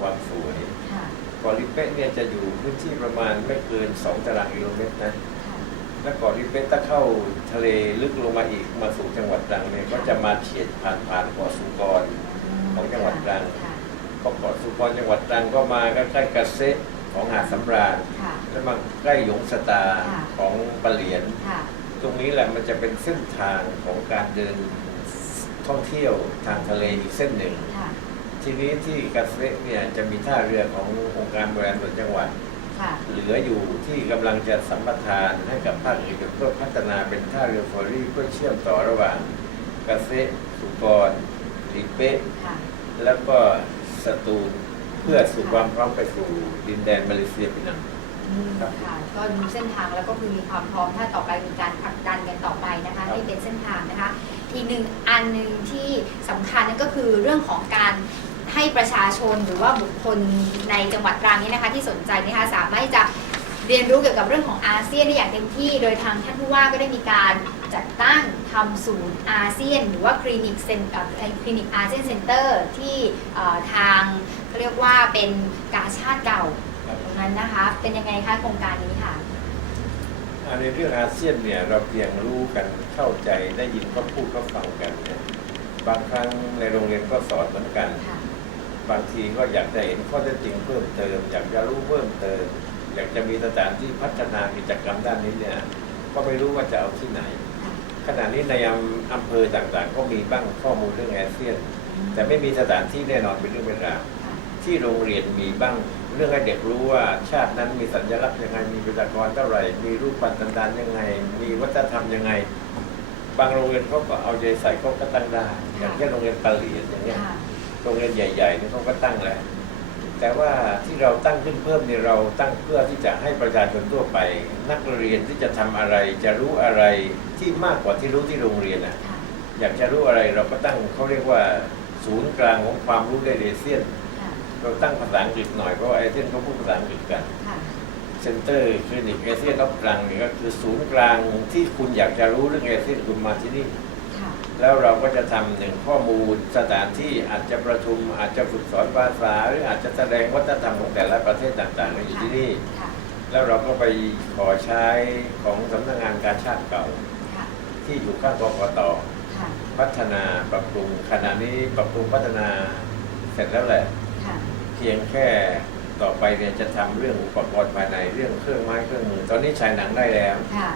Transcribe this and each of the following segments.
ความสวยค่ะเกาะลิเป๊ะเนี่ยจะอยู่พื้นที่ประมาณไม่เกิน 2 ตารางกิโลเมตรนะค่ะและเกาะลิเป๊ะถ้าเข้าทะเลลึกลงมาอีกมาสู่จังหวัดตรังเนี่ยก็จะมาเฉียดผ่านผ่านเกาะสุกรของจังหวัดตรังค่ะพอเกาะสุกรจังหวัดตรังก็มาใกล้ๆกระเซะของหาดสำราญค่ะแล้วมาใกล้หยงสตาค่ะของปะเหลียนค่ะตรงนี้แหละมันจะเป็นเส้นทางของการเดินท่องเที่ยวทางทะเลอีกเส้นหนึ่งค่ะ ทีนี้ที่กระเซะเนี่ยจะมีท่าเรือขององค์การบริหารส่วนจังหวัด ค่ะ เหลืออยู่ที่กำลังจะสัมปทานให้กับภาคเอกชนเพื่อพัฒนาเป็นท่าเรือเฟอร์รี่เพื่อเชื่อมต่อระหว่างกระเซะสุกรลีเป๊ะค่ะ แล้วก็สตูลเพื่อสู่ความพร้อมไปสู่ดินแดนมาเลเซียปีนัง อืมครับ ค่ะ ก็ดูเส้นทางแล้วก็คือมีความพร้อมถ้าต่อไปมีการผลักดันกันต่อไปนะคะครับให้เป็นเส้นทางนะคะ อีกหนึ่งอันหนึ่งที่สำคัญนั่นก็คือเรื่องของการ ให้ประชาชนหรือว่าบุคคลในจังหวัดตรังนี้นะคะที่สนใจนะคะสามารถที่จะเรียนรู้เกี่ยวกับเรื่องของอาเซียนได้อย่างเต็มที่ โดยทางท่านผู้ว่าก็ได้มีการจัดตั้งทำศูนย์อาเซียน หรือว่าคลินิกเซ็นเอ่อคลินิกอาเซียนเซ็นเตอร์ที่เอ่อทางเขาเรียกว่าเป็นกาชาติเก่าตรงนั้นนะคะ เป็นยังไงคะโครงการนี้ค่ะอ่าในเรื่องอาเซียนเนี่ยเราเพียงรู้กันเข้าใจได้ยินเขาพูดเขาฟังกันเนี่ยบางครั้งในโรงเรียนก็สอนเหมือนกันค่ะ บางทีก็อยากจะเห็นข้อเท็จจริงเพิ่มเติม อยากจะรู้เพิ่มเติม อยากจะมีสถานที่พัฒนากิจกรรมด้านนี้เนี่ย ก็ไม่รู้ว่าจะเอาที่ไหน ขณะนี้ในอำเภอต่างๆ ก็มีบ้างข้อมูลเรื่องอาเซียน แต่ไม่มีสถานที่แน่นอนเป็นเรื่องเป็นราวที่โรงเรียนมีบ้างเรื่องให้เด็กรู้ว่าชาตินั้นมีสัญลักษณ์ยังไงมีประชากรเท่าไหร่มีรูปปั้นต่างๆยังไง มีวัฒนธรรมยังไง บางโรงเรียนเขาก็เอาใจใส่เขาก็ตั้งได้อย่างเช่นโรงเรียนตะเหลียนอย่างเงี้ย รงเรียนใหญ่ๆนี่เขาก็ตั้งแล้วแต่ว่าที่เราตั้งขึ้นเพิ่มเนี่ยเราตั้งเพื่อที่จะให้ประชาชนทั่วไป นักเรียนที่จะทำอะไร จะรู้อะไรที่มากกว่าที่รู้ที่โรงเรียนอะค่ะอยากจะรู้อะไรเราก็ตั้งเขาเรียกว่า ศูนย์กลางของความรู้ในเอเชียนค่ะเราตั้งภาษาอังกฤษหน่อยเพราะว่าเอเชียนเขาพูดภาษาอังกฤษกันค่ะเซ็นเตอร์คลินิกเอเชียนรับกลางนี่ก็คือศูนย์กลางที่คุณอยากจะรู้เรื่องเอเชียนคุณมาที่นี่ค่ะ แล้วเราก็จะทำหนึ่งข้อมูลสถานที่อาจจะประชุมอาจจะฝึกสอนภาษาหรืออาจจะแสดงวัฒนธรรมของแต่ละประเทศต่างๆอยู่ที่นี่ค่ะแล้วเราก็ไปขอใช้ของสำนักงานการชาติเก่า ค่ะที่อยู่ข้างกกตค่ะพัฒนาปรับปรุงขณะนี้ปรับปรุงพัฒนาเสร็จแล้วแหละ ค่ะเพียงแค่ต่อไปเนี่ยจะทำเรื่องอุปกรณ์ภายในเรื่องเครื่องไม้เครื่องมือ ตอนนี้ฉายหนังได้แล้ว ค่ะ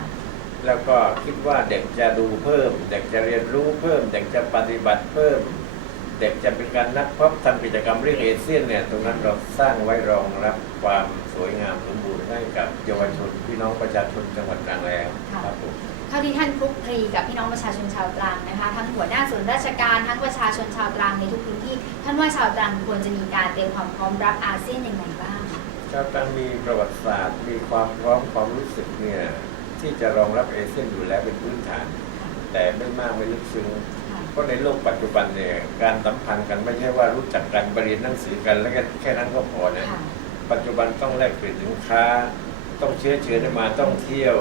แล้วก็คิดว่าเด็กจะดูเพิ่ม เด็กจะเรียนรู้เพิ่ม เด็กจะปฏิบัติเพิ่ม เด็กจะเป็นการนักพบทำกิจกรรมเรื่องเอเชียนเนี่ยตรงนั้นเราสร้างไว้รองรับความสวยงามสมบูรณ์ให้กับเยาวชนพี่น้องประชาชนจังหวัดตรังแล้วครับผมเท่าที่ท่านคลุกคลีกับพี่น้องประชาชนชาวตรังนะคะทั้งหัวหน้าส่วนราชการทั้งประชาชนชาวตรังในทุกพื้นที่ ท่านว่าชาวตรังควรจะมีการเตรียมความพร้อมรับอาเซียนยังไงบ้างชาวตรังมีประวัติศาสตร์ มีความพร้อมความรู้สึกเนี่ย ที่จะรองรับเอเชียนอยู่แล้วเป็นพื้นฐานค่ะแต่ไม่มากไม่ลึกซึ้งค่ะเพราะในโลกปัจจุบันเนี่ยการสัมพันธ์กันไม่ใช่ว่ารู้จักกันไปเรียนหนังสือกันแล้วแค่แค่นั้นก็พอนะค่ะปัจจุบันต้องแลกเปลี่ยนสินค้า ต้องเชื้อเชิญให้มาต้องเที่ยว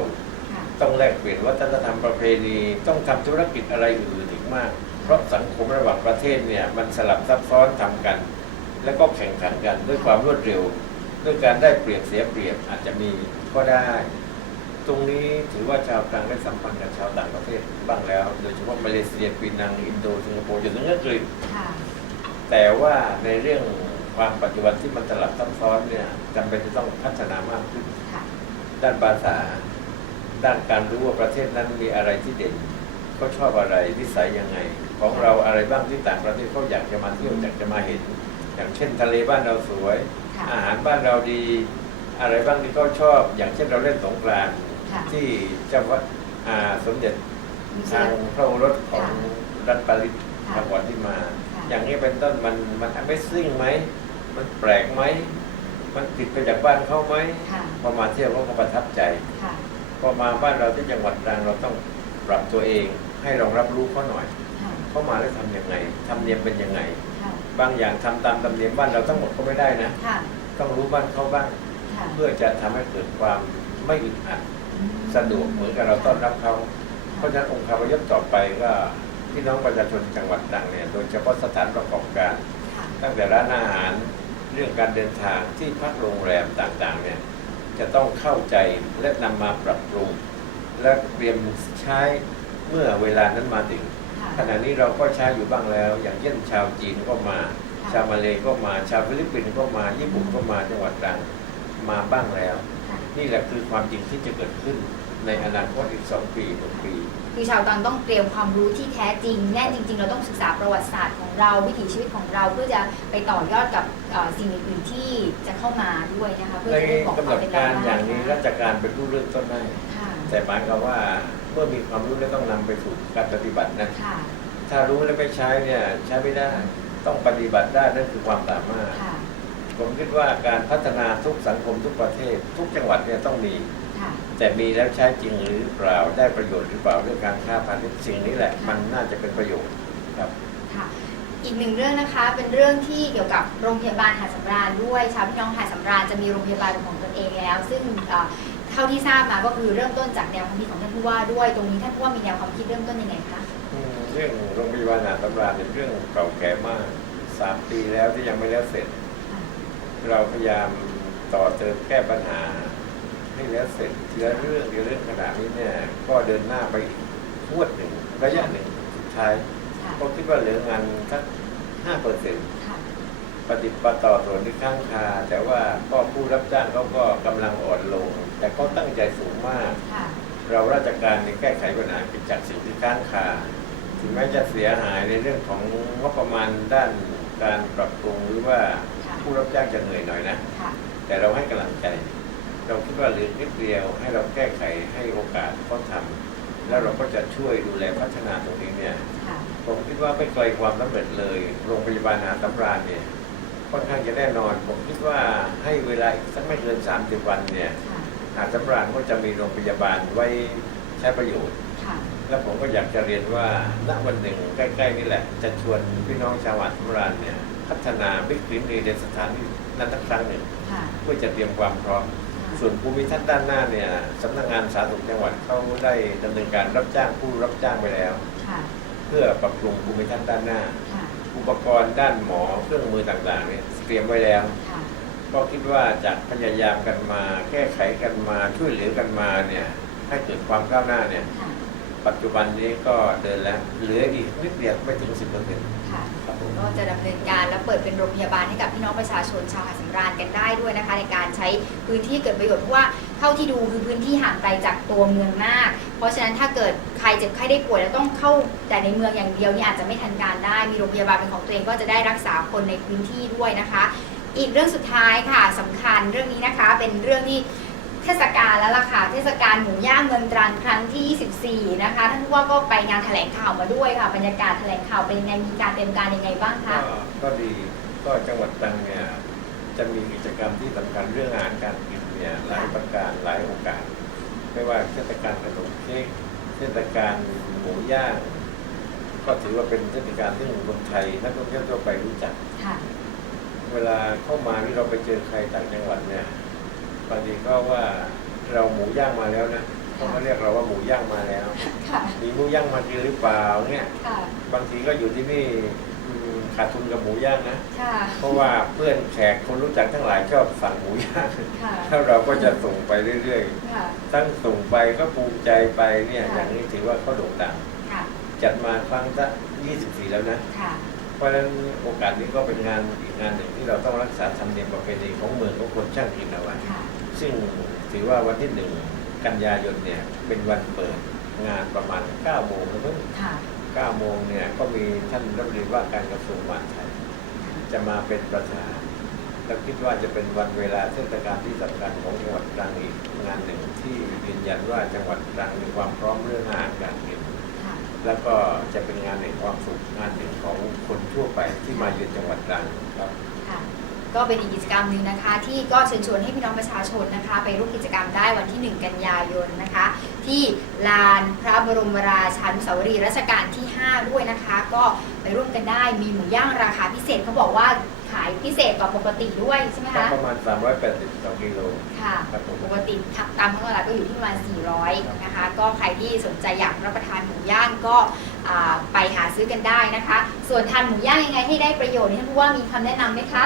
ค่ะต้องแลกเปลี่ยนวัฒนธรรมประเพณี ต้องทำธุรกิจอะไรอื่นๆอีกมาก เพราะสังคมระหว่างประเทศเนี่ยมันสลับซับซ้อนทำกัน แล้วก็แข่งขันกันด้วยความรวดเร็ว ด้วยการได้เปรียบเสียเปรียบอาจจะมีก็ได้ต รงนี้ถือว่าชาวต่างได้สัมพันธ์กับชาวต่างประเทศบ้างแล้ว โดยเฉพาะมาเลเซียปีนังอินโดสิงคโปร์จนถึงอังกฤษค่ะ แต่ว่าในเรื่องความปัจจุบันที่มันสลับซับซ้อนเนี่ยจำเป็นจะต้องพัฒนามากขึ้น ค่ะ ด้านภาษา ด้านการรู้ว่าประเทศนั้นมีอะไรที่เด่นเขาชอบอะไรวิสัยยังไง ของเราอะไรบ้างที่ต่างประเทศเขาอยากจะมาเที่ยวอยากจะมาเห็น อย่างเช่นทะเลบ้านเราสวย ค่ะ อาหารบ้านเราดี อะไรบ้างที่เขาชอบ อย่างเช่นเราเล่นสงกรานต์ ค่ะที่เจ้าวัดอ่าสมเด็จมีทางพระโอรสของรัฐปาริสค่ะทางวันที่มา ค่ะอย่างนี้เป็นต้นมันมัน Amazing ไหม มันแปลกไหม มันผิดไปจากบ้านเขาไหมค่ะ พอมาเที่ยวเขาก็ประทับใจ ค่ะพอมาบ้านเราที่จังหวัดตรังเราต้องปรับตัวเอง ให้รองรับรู้เขาหน่อย ค่ะเขามาแล้วทำยังไงทำเนียมเป็นยังไง ค่ะบางอย่างทำตามธรรมเนียมบ้านเราทั้งหมดก็ไม่ได้นะ ค่ะต้องรู้บ้านเขาบ้าง ค่ะ เพื่อจะทำให้เกิดความไม่อึดอัด สะดวกเหมือนกับเราต้อนรับเขาเพราะฉะนั้นองค์คาพยพต่อไปก็พี่น้องประชาชนจังหวัดตรังเนี่ยโดยเฉพาะสถานประกอบการค่ะตั้งแต่ร้านอาหารเรื่องการเดินทางที่พักโรงแรมต่างๆเนี่ยจะต้องเข้าใจและนำมาปรับปรุง และเตรียมใช้เมื่อเวลานั้นมาถึงค่ะขณะนี้เราก็ใช้อยู่บ้างแล้ว อย่างเช่นชาวจีนก็มาค่ะชาวมาเลก็มา ชาวฟิลิปปินส์ก็มา ญี่ปุ่นก็มาจังหวัดตรังมาบ้างแล้วค่ะ นี่แหละคือความจริงที่จะเกิดขึ้นในอนาคตอีกสองปีหกปีคือชาวตังต้องเตรียมความรู้ที่แท้จริง แน่จริง ๆ เราต้องศึกษาประวัติศาสตร์ของเราวิถีชีวิตของเราเพื่อจะไปต่อยอดกับเอ่อสิ่งอื่นๆที่จะเข้ามาด้วยนะคะเพื่อในจะได้บอกกำหนความดเป็นการไปอย่างนี้ได้ราชการเป็นผู้เริ่มต้นได้ค่ะแต่หมายความว่าเมื่อมีความรู้แล้วต้องนำไปสู่การปฏิบัตินะค่ะถ้ารู้แล้วไม่ใช้เนี่ยใช้ไม่ได้ต้องปฏิบัติได้นั่นคือความสามารถค่ะ ผมคิดว่าการพัฒนาทุกสังคมทุกประเทศ ทุกจังหวัดเนี่ยต้องมี ค่ะ แต่มีแล้วใช้จริงหรือเปล่าได้ประโยชน์หรือเปล่าเรื่องการค้าพาณิชย์สิ่งนี้แหละมันน่าจะเป็นประโยชน์ครับ ค่ะ อีกหนึ่งเรื่องนะคะ เป็นเรื่องที่เกี่ยวกับโรงพยาบาลหาดสำราญด้วยชาวพี่น้องหาดสำราญจะมีโรงพยาบาลของตนเองแล้ว ซึ่งเอ่อเท่าที่ทราบมาก็คือเริ่มต้นจากแนวความคิดของท่านผู้ว่าด้วย ตรงนี้ท่านผู้ว่ามีแนวความคิดเริ่มต้นยังไงคะ อืมเรื่องโรงพยาบาลหาดสำราญเป็นเรื่องเก่าแก่มากสามปีแล้วที่ยังไม่แล้วเสร็จ เราพยายามต่อเติมแก้ปัญหา ให้แล้วเสร็จทีละเรื่องทีละเรื่องขนาดนี้เนี่ยก็เดินหน้าไปอีกทวดหนึ่งระยะหนึ่งสุดท้ายค่ะก็คิดว่าเหลืองานสักห้าเปอร์เซ็นต์ค่ะปฏิบัติต่อส่วนที่ข้างคา แต่ว่าก็ผู้รับจ้างเขาก็กำลังอ่อนลง แต่เขาตั้งใจสูงมากค่ะเราราชการในแก้ไขปัญหาเกิดจากสิ่งที่ค้างคาถึงแม้จะเสียหายในเรื่องของงบประมาณด้านการปรับปรุงหรือว่าค่ะ ผู้รับจ้างจะเหนื่อยหน่อยนะ ค่ะแต่เราให้กำลังใจ เราคิดว่าเหลือนิดเดียวให้เราแก้ไขให้โอกาสเขาทำแล้วเราก็จะช่วยดูแลพัฒนาตรงนี้เนี่ย ค่ะผมคิดว่าไม่ไกลความสำเร็จเลย โรงพยาบาลอาตำราญเนี่ยค่อนข้างจะแน่นอน ผมคิดว่าให้เวลาอีกสักไม่เกิน30 วันเนี่ยค่ะอาตำราญก็จะมีโรงพยาบาลไว้ใช้ประโยชน์ ค่ะแล้วผมก็อยากจะเรียนว่าณวันหนึ่งใกล้ๆนี่แหละ จะชวนพี่น้องชาวอาตำราญเนี่ย พัฒนาบิ๊กคลินิกในสถานที่นั้นสักครั้งหนึ่งค่ะเพื่อจะเตรียมความพร้อม ส่วนภูมิทัศน์ด้านหน้าเนี่ยสำนักงานสาธารณสุขจังหวัดเขาได้ดำเนินการรับจ้างผู้รับจ้างไปแล้ว ค่ะเพื่อปรับปรุงภูมิทัศน์ด้านหน้า ค่ะอุปกรณ์ด้านหมอเครื่องมือต่างๆเนี่ยเตรียมไว้แล้ว ค่ะก็คิดว่าจากพยายามกันมา แก้ไขกันมาช่วยเหลือกันมาเนี่ยให้เกิดความก้าวหน้าเนี่ย ค่ะ ปัจจุบันนี้ก็เดินแล้วเหลืออีกนิดเดียวไม่ถึง 10%เปอร์เซ็นต์ค่ะครับผม ก็จะดำเนินการและเปิดเป็นโรงพยาบาลให้กับพี่น้องประชาชนชาวหาดสำราญกันได้ด้วยนะคะ ในการใช้พื้นที่เกิดประโยชน์เพราะว่าเท่าที่ดูคือพื้นที่ห่างไกลจากตัวเมืองมาก เพราะฉะนั้นถ้าเกิดใครเจ็บไข้ได้ป่วยแล้วต้องเข้าแต่ในเมืองอย่างเดียวเนี่ยอาจจะไม่ทันการได้มีโรงพยาบาลเป็นของตัวเองก็จะได้รักษาคนในพื้นที่ด้วยนะคะ อีกเรื่องสุดท้ายค่ะสำคัญเรื่องนี้นะคะเป็นเรื่องที่ เทศกาลแล้วล่ะค่ะ เทศกาลหมูย่างเมืองตรังครั้งที่ 24 นะคะ ท่านผู้ว่าก็ไปงานแถลงข่าวมาด้วยค่ะ บรรยากาศแถลงข่าวเป็นยังไง มีการเตรียมการยังไงบ้างคะก็ก็ดีก็จังหวัดตรังเนี่ยจะมีกิจกรรมที่สำคัญเรื่องอาหารการกินเนี่ยหลายประการหลายโอกาส ไม่ว่าเทศกาลขนมเค้กเทศกาลหมูย่าง ก็ถือว่าเป็นเทศกาลที่คนไทยนักท่องเที่ยวทั่วไปรู้จัก ค่ะ เวลาเข้ามาที่เราไปเจอใครต่างจังหวัดเนี่ย บางทีก็ว่าเราหมูย่างมาแล้วนะเขาก็เรียกเราว่าหมูย่างมาแล้ว ค่ะมีหมูย่างมากินหรือเปล่าเนี่ย ค่ะบางทีก็อยู่ที่นี่อืมขาดทุนกับหมูย่างนะ ค่ะเพราะว่าเพื่อนแขกคนรู้จักทั้งหลายชอบสั่งหมูย่างค่ะถ้าเราก็จะส่งไปเรื่อยค่ะๆตั้งส่งไปก็ภูมิใจไปเนี่ยค่ะอย่างนี้ถือว่าเขาโด่งดังค่ะจัดมาครั้งละ24 แล้วนะ ค่ะ เพราะฉะนั้นโอกาสนี้ก็เป็นงานอีกงานหนึ่งที่เราต้องรักษาธรรมเนียมประเพณีของเมืองของคนช่างกินเอาไว้ ค่ะ ซึ่งถือว่าวันที่หนึ่งกันยายนเนี่ยเป็นวันเปิดงานประมาณ9โมงนะมั้งค่ะ9โมงเนี่ยก็มีท่านรัฐมนตรีว่าการกระทรวงมหาดไทยจะมาเป็นประธานแล้วคิดว่าจะเป็นวันเวลาเทศกาลที่สำคัญของจังหวัดตรังอีกงานหนึ่งที่ยืนยันว่าจังหวัดตรังมีความพร้อมเรื่องอาหารการกินค่ะแล้วก็จะเป็นงานแห่งความสุขงานหนึ่งของคนทั่วไปที่มาเยือนจังหวัดตรังครับค่ะ ก็เป็นอีกกิจกรรมหนึ่งนะคะ ที่ก็เชิญชวนให้พี่น้องประชาชนนะคะ ไปร่วมกิจกรรมได้วันที่ 1 กันยายนนะคะ ที่ลานพระบรมราชานุสาวรีย์รัชกาลที่ 5 ด้วยนะคะ ก็ไปร่วมกันได้มีหมูย่างราคาพิเศษเขาบอกว่าขายพิเศษกว่าปกติด้วยใช่ไหมก็คะประมาณ 380ต่อกิโลค่ะครับผมปกติตามท้องตลาดก็อยู่ที่ประมาณ 400 นะคะ ก็ใครที่สนใจอยากรับประทานหมูย่างก็อ่าไปหาซื้อกันได้นะคะ ส่วนทานหมูย่างยังไงให้ได้ประโยชน์นี่ท่านผู้ว่ามีคำแนะนำไหมคะ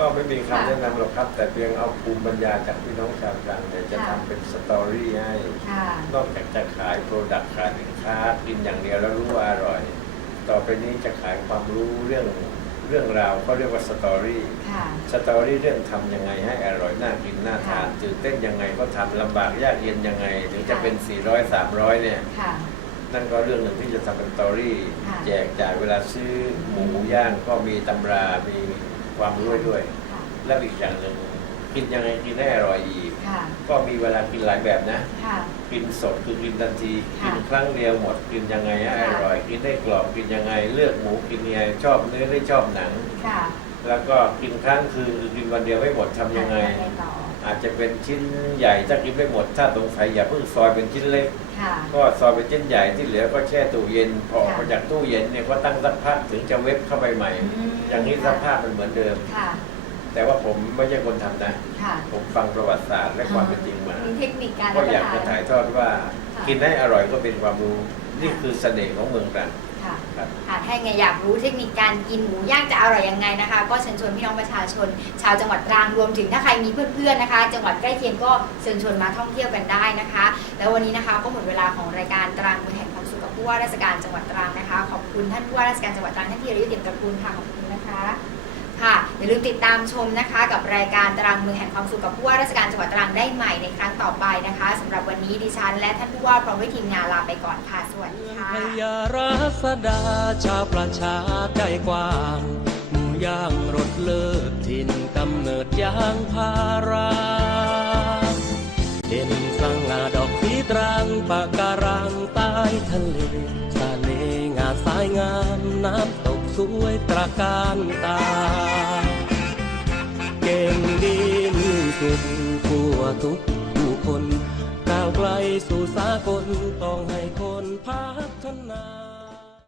กก็ไม่มีค่ะคำแนะนำหรอกครับ แต่เพียงเอาภูมิปัญญาจากพี่น้องชาวตรังเนี่ยจะค่ะทำเป็นสตอรี่ให้ ค่ะ นอกจากจะขายโปรดักต์ขายสินค้ากินอย่างเดียวแล้วรู้ว่าอร่อย ต่อไปนี้จะขายความรู้เรื่องเรื่องราวเขาเรียกว่าสตอรี่ ค่ะ สตอรี่เรื่องทำยังไงให้อร่อยน่ากินน่าทานค่ะตื่นเต้นยังไงก็ทำลำบากยากเย็นยังไง ถึงจะค่ะเป็น 400 300 เนี่ย ค่ะ นั่นก็เรื่องหนึ่งที่จะทำเป็นสตอรี่ ค่ะ แจกจ่ายเวลาซื้อหมูย่างก็มีตำรา มี ความรู้ด้วย ค่ะแล้วอีกอย่างหนึ่งกินยังไงกินได้อร่อยอีก ค่ะก็มีเวลากินหลายแบบนะ ค่ะ กินสดคือกินทันทีค่ะกินครั้งเดียวหมดกินยังไงให้อค่ะร่อย กินได้กรอบกินยังไง เลือกหมูกินยังไงชอบเนื้อได้ชอบหนัง ค่ะแล้วก็กินครั้งคืนคือกินวันเดียวไม่หมดทำยังไงทำต่อ อาจจะเป็นชิ้นใหญ่ถ้ากินไม่หมด ถ้าสงสัยอย่าเพิ่งซอยเป็นชิ้นเล็ก ค่ะ ก็ซอยเป็นชิ้นใหญ่ที่เหลือก็แช่ตู้เย็นพอออกค่ะมาจากตู้เย็นเนี่ยก็ตั้งสักพักถึงจะเว็บเข้าไปใหม่ อืม อย่างนี้สภาพมันเหมือนเดิม ค่ะ แต่ว่าผมไม่ใช่คนทำนะ ค่ะผมฟังประวัติศาสตร์และความเป็นจริงมา มีเทคนิคการก็รับปอยาระกจะทาน ถ่ายทอดว่า ค่ะ กินให้อร่อยก็เป็นความรู้ นี่คือเสน่ห์ของเมืองตรัง ค่ะครับ ค่ะถ้ายังไงอยากรู้เทคนิคการกินหมูย่างจะอร่อยยังไงนะคะ ก็เชิญชวนพี่น้องประชาชน ชาวจังหวัดตรังรวมถึงถ้าใครมีเพื่อนๆนะคะ จังหวัดใกล้เคียงก็เชิญชวนมาท่องเที่ยวกันได้นะคะ แล้ววันนี้นะคะก็หมดเวลาของรายการตรังเมืองแห่งความสุขกับผู้ว่าราชการจังหวัดตรังนะคะ ขอบคุณท่านผู้ว่าราชการจังหวัดตรังท่านธีรยุทธเด่นตระกูลค่ะขอบคุณนะคะ ค่ะอย่าลืมติดตามชมนะคะ กับรายการตรังเมืองแห่งความสุขกับผู้ว่าราชการจังหวัดตรังได้ใหม่ในครั้งต่อไปนะคะสำหรับวันนี้ดิฉัน และท่านผู้ว่าพร้อมด้วยทีมงานลาไปก่อนค่ะสวัสดีค่ะพยารัศดาชาวประชาใจกว้างหมู่ย่างรถเลิศถิ่นกำเนิดยางพาราเด่นสง่าดอกสีตรังปะการังใต้ทะเลสะเลงาสายงามน้ำตก วยตระการตา เก่งดีมีสุขทั่วทุกผู้คนก้าวไกลสู่สากลต้องให้คนพัฒนา